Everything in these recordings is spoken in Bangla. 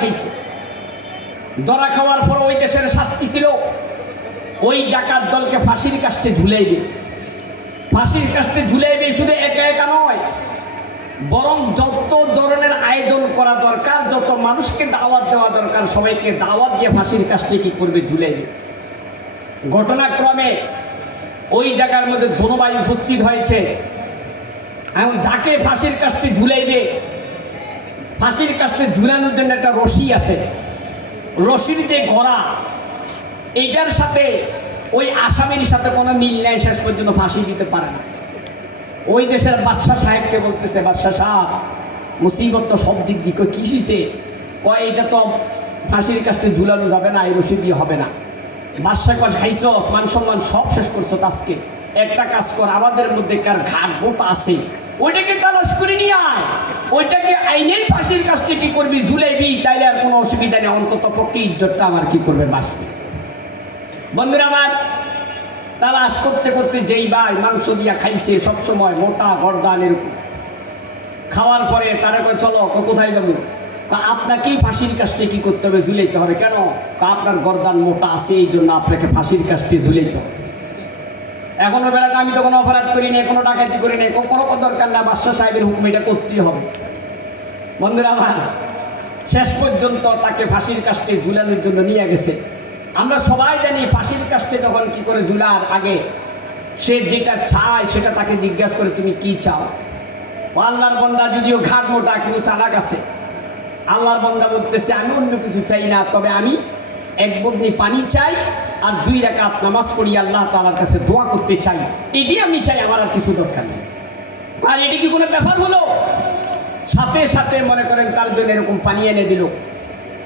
খাইছে। ধরা খাওয়ার পর ওই দেশের শাস্তি ছিল ওই ডাকাত দলকে ফাঁসির কাস্টে ঝুলাইবে। ফাঁসির কাস্টে ঝুলাইবে শুধু একা একা নয়, বরং যত ধরনের আয়োজন করা দরকার, যত মানুষকে দাওয়াত দেওয়া দরকার, সবাইকে দাওয়াত দিয়ে ফাঁসির কাস্টে কি করবে, ঝুলাইবে। ঘটনাক্রমে ওই জায়গার মধ্যে ধনুবাই উপস্থিত হয়েছে। এখন যাকে ফাঁসির কাস্টে ঝুলাইবে, ফাঁসির কাস্টে ঝুলানোর জন্য একটা রশি আছে। রশির যে গড়া, এইটার সাথে ওই আসামির সাথে কোনো মিল নেই, শেষ পর্যন্ত ফাঁসি দিতে পারে না। ওই দেশের বাদশাহ সাহেবকে বলতেছে, বাদশাহ সাহেব মুসিবত তো সব দিক দিয়ে। কি হয়েছে? কয় এটা তো ফাঁসির কাস্টে ঝুলানো যাবে না, এই রশি দিয়ে হবে না। বাদশাহ কয় খাইছ, মান সম্মান সব শেষ করছো, আজকে একটা কাজ কর, আমাদের মধ্যে কার ঘাট বোটা আছে ওইটাকে তালাশ করে নিয়ে আয়, ওইটাকে আইনেই ফাঁসির কাস্টে কি করবি, ঝুলাইবি, তাইলে আর কোনো অসুবিধা নেই, অন্তত পক্ষে ইজ্জতটা আমার কি করবে, বাঁচবে। বন্ধুরা আমার, তালাশ করতে করতে যেই ভাই মাংস দিয়া খাইছে সবসময় মোটা গর্দান এরকম, খাওয়ার পরে তারা কয় চলো, কোথায় যাবো? আপনাকেই ফাঁসির কাস্টে কি করতে হবে, ঝুলাইতে হবে। কেন? আপনার গর্দান মোটা আছে, এই জন্য আপনাকে ফাঁসির কাস্টে ঝুলাইতে হবে। এখনো বেড়াতে আমি তো কোনো অপরাধ করি নাই, কোনো ডাকাতি করি নাই, কোনো দরকার না, বাদশাহ সাহেবের হুকুম, এটা করতেই হবে। বন্ধুরা আমার, শেষ পর্যন্ত তাকে ফাঁসির কাস্টে ঝুলানোর জন্য নিয়ে গেছে। আমরা সবাই জানি ফাঁসির কাস্টে যখন কি করে ঝুলার আগে সে যেটা চায় সেটা তাকে জিজ্ঞাসা করে, তুমি কি চাও? আল্লাহর বান্দা যদিও ঘাট মোটা কিন্তু চালাক আছে। আল্লাহর বান্দা বলতেছে, আমি অন্য কিছু চাই না, তবে আমি এক বদনি পানি চাই আর 2 রাকাত নামাজ পড়ি, আল্লাহ তাআলার কাছে দোয়া করতে চাই, এটি আমি চাই, আমার আর কিছু দরকার নেই। আর এটি কি কোনো ব্যাপার হলো? সাথে সাথে মনে করেন তার জন্য এরকম পানি এনে দিল।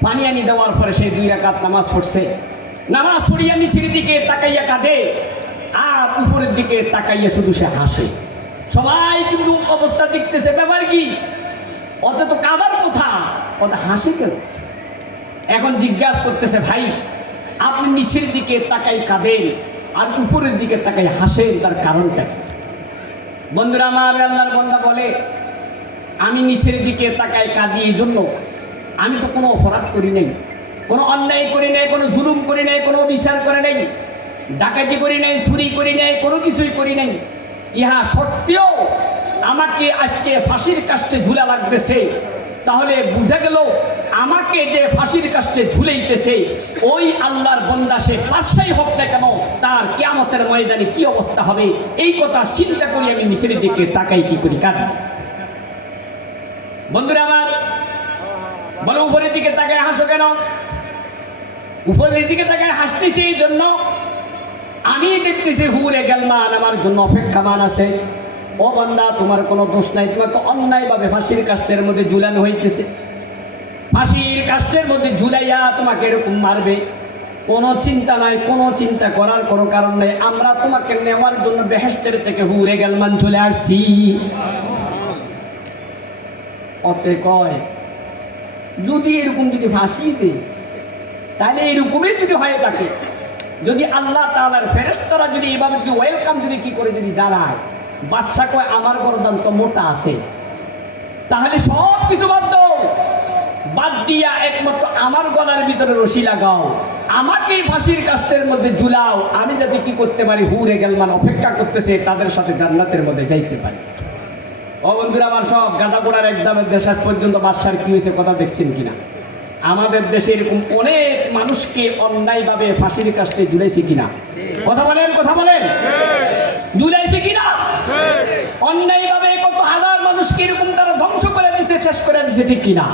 পানি এনে দেওয়ার পরে সে 2 রাকাত নামাজ পড়ছে। নামাজ পড়িয়া নিচের দিকে তাকাইয়া কাঁদে আর উপরের দিকে তাকাইয়া শুধু সে হাসে। সবাই কিন্তু অবস্থা দেখতেছে, ব্যাপার কি? অত তো কাঁদার কথা, অত হাসে কেন? এখন জিজ্ঞাসা করতেছে, ভাই আপনি নিচের দিকে তাকাই কাঁদেন আর উপরের দিকে তাকাই হাসেন, তার কারণটা কি? বন্ধুরা আমার, আল্লাহর বান্দা বলে, আমি নিচের দিকে তাকাই কাঁদি এই জন্য, আমি তো কোনো অপরাধ করি নাই, কোনো অন্যায় করি নাই, কোনো জুলুম করি নাই, কোনো বিচার করে নাই, ডাকাতি করি নাই, চুরি করি নাই, কোনো কিছুই করি নাই। ইহা সত্ত্বেও আমাকে আজকে ফাঁসির কাস্টে ঝুলা লাগতেছে। তাহলে বুঝা গেল আমাকে যে ফাঁসির কাস্টে ঝুলাইতেছে ওই আল্লাহর বান্দা, সে বাদশাই হোক না কেন, তার কিয়ামতের ময়দানে কি অবস্থা হবে, এই কথা চিন্তা করি আমি নিচের দিকে তাকাই, কি করি, কাঁদি। বন্ধুরা আমার, বলো উপরের দিকে তাকায় হাসো কেন? উপরের দিকে তাকায় হাসতেছি এই জন্য, আমি দেখতেছি হুরে গেলমান আমার জন্য অপেক্ষামান আছে। ও বান্দা, তোমার কোনো দোষ নাই, তোমাকে অন্যায়ভাবে ফাঁসির কাস্টের মধ্যে ঝুলানো হইতেছে। ফাঁসির কাস্টের মধ্যে ঝুলাইয়া তোমাকে এরকম মারবে, কোনো চিন্তা নাই, কোনো চিন্তা করার কোনো কারণ নেই। আমরা তোমাকে নেওয়ার জন্য বেহেশতের থেকে হুরে গেলমান চলে আসছি। অতে কয়, যদি এরকম যদি ফাঁসি দেয়, তাহলে এরকমই যদি হয়ে থাকে, যদি আল্লাহ তাআলার ফেরেশতারা যদি এইভাবে যদি ওয়েলকাম যদি কি করে যদি জানায়, বাদশা কয় আমার গর্দান তো মোটা আছে, তাহলে সব কিছু বাদ দিয়া একমাত্র আমার গলার ভিতরে রশি লাগাও, আমাকেই ফাঁসির কাস্টের মধ্যে ঝুলাও, আমি যাতে কি করতে পারি, হুরে গেলমান অপেক্ষা করতেছে, তাদের সাথে জান্নাতের মধ্যে যাইতে পারি। ও বন্ধুরা আমার, সব গাদা গোড়ার একদমের শেষ পর্যন্ত বাদশার কি হয়েছে কথা দেখছেন কিনা? আমাদের দেশে এরকম অনেক মানুষকে অন্যায়ভাবে ফাঁসির কাস্টে ঝুলাইছে কিনা? কথা বলেন, কথা বলেন, ঝুলাইছে কিনা? অন্যায়ভাবে কত হাজার মানুষকে এরকম তারা ধ্বংস করে দিয়েছে, শেষ করে দিয়েছে, ঠিক কিনা?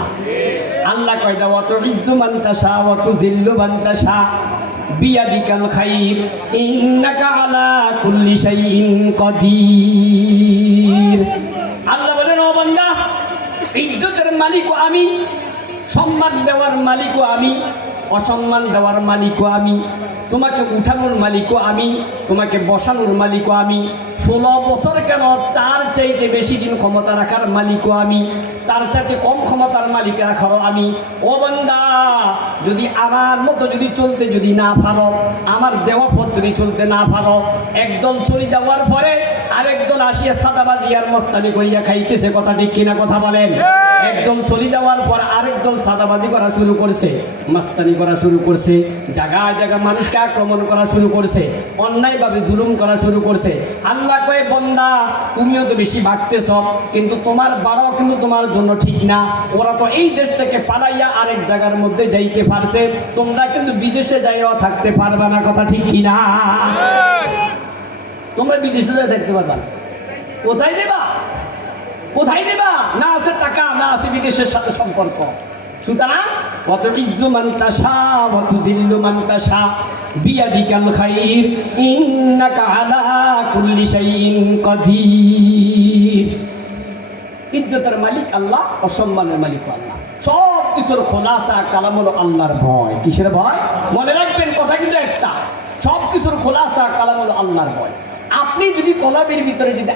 আল্লাহ কয় দাও, অত ইজ্জু মান তাশা ওয়া তুযিল্লু মান তাশা বিয়াদিকাল খাইর ইন্নাকা আলা কুল্লি শাইইন কাদির। আল্লাহ বলেন, ও বান্দা, ইজ্জতের মালিকও আমি, সম্মান দেওয়ার মালিকও আমি, অসম্মান দেওয়ার মালিকও আমি, তোমাকে উঠানোর মালিকও আমি, তোমাকে বসানোর মালিকও আমি, 16 বছর কেন তার চাইতে বেশি দিন ক্ষমতা রাখার মালিকও আমি, তার চাইতে কম ক্ষমতার মালিক রাখারও আমি। ও বান্দা, যদি আমার মতো যদি চলতে যদি না পারো, আমার দেওয়া পথ যদি চলতে না পারো, একদল চলে যাওয়ার পরে আরেকদল আসিয়া সাদাবাজি আর মস্তানি করিয়া খাইতেছে, কথা ঠিক কিনা কথা বলেন? একদল চলে যাওয়ার পর আরেক দল সাদাবাজি করা শুরু করছে, মাস্তানি করা শুরু করছে, জায়গায় জায়গায় মানুষকে আক্রমণ করা শুরু করছে, অন্যায়ভাবে জুলুম করা শুরু করছে। আল্লাহ কয়ে, বন্দা তুমিও তো বেশি বাড়তেছ, কিন্তু তোমার বাড়াও কিন্তু তোমার জন্য ঠিক না। ওরা তো এই দেশ থেকে পালাইয়া আরেক জায়গার মধ্যে যাইতে পারছে, তোমরা কিন্তু বিদেশে যাইও থাকতে পারবে না, কথা ঠিক কিনা? তোমরা বিদেশে যাই থাকতে পারবা না। কোথায় দেবা? কোথায় দেবা? না আছে টাকা, না আছে বিদেশের সাথে সম্পর্ক। সুতরাং কত ইজ্জু মান্তাসা কত জিল্লু মান্তাসা বিয়াদিকাল খাইর ইন্নাকা আলা কুল্লি শাইইন কাদির। ইজ্জতের মালিক আল্লাহ, অসম্মানের মালিক আল্লাহ। সব কিছুর খোলাসা কালাম হলো আল্লাহর ভয়। কিসের ভয়? মনে রাখবেন, কথা কিন্তু একটা, সব কিছুর খোলাসা কালাম হলো আল্লাহর ভয়। আপনি যদি কলমের ভিতরে যদি